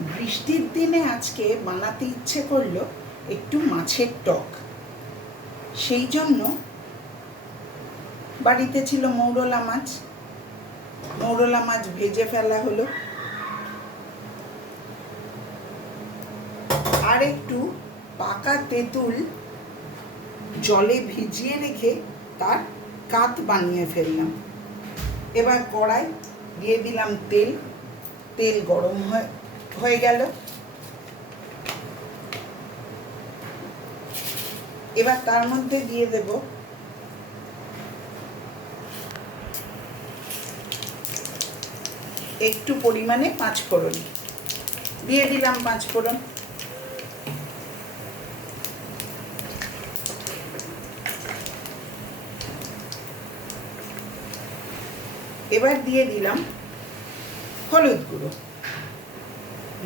বৃষ্টির দিনে আজকে বানাতে ইচ্ছে করলো একটু মাছের টক। সেই জন্য বাড়িতে ছিল মৌরলা মাছ। মৌরলা মাছ ভেজে ফেলা হলো, আর একটু পাকা তেঁতুল জলে ভিজিয়ে রেখে তার কাত বানিয়ে ফেললাম। এবার কড়াই দিয়ে দিলাম তেল। তেল গরম হয়ে গেল। এবার তার মধ্যে দিয়ে দেব একটু পরিমাণে পাঁচফোড়ন। দিয়ে দিলাম পাঁচফোড়ন। এবার দিয়ে দিলাম হলুদ গুঁড়ো।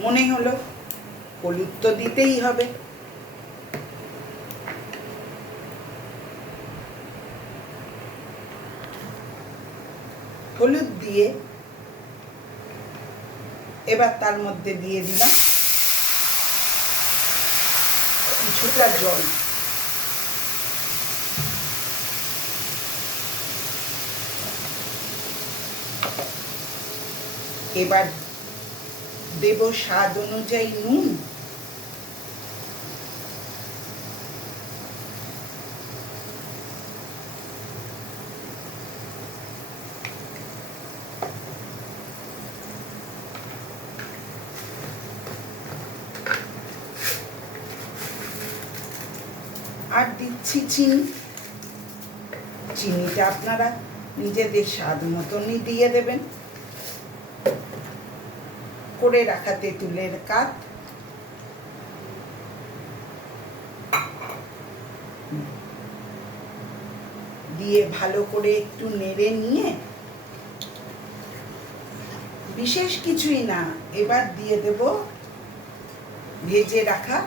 মনে হলো হলুদ তো দিতেই হবে। হলুদ দিয়ে এবার তার মধ্যে দিয়ে দিলাম কিছুটা জল। এবার দেব স্বাদ অনুযায়ী নুন। আর দিচ্ছি চিনি। চিনিটা আপনারা নিজেদের স্বাদ মতনই দিয়ে দেবেন। করে রাখা তেঁতুলের কাত দিয়ে ভালো করে একটু নেড়ে নিয়ে, বিশেষ কিছুই না, এবার দিয়ে দেব ভেজে রাখা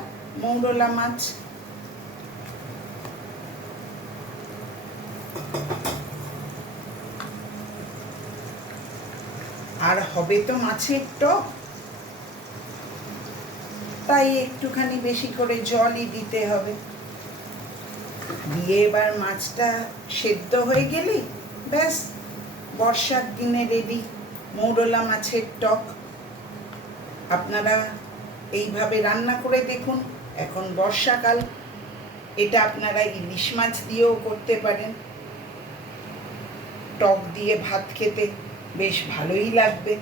মৌরলা মাছ। আর হবে তো মাছের টক, তাই একটুখানি বেশি করে জলই দিতে হবে। দিয়ে এবার মাছটা সেদ্ধ হয়ে গেলেই ব্যাস, বর্ষার দিনে রেডি মৌরলা মাছের টক। আপনারা এইভাবে রান্না করে দেখুন। এখন বর্ষাকাল, এটা আপনারা ইলিশ মাছ দিয়েও করতে পারেন। টক দিয়ে ভাত খেতে বেশ ভালোই লাগবে।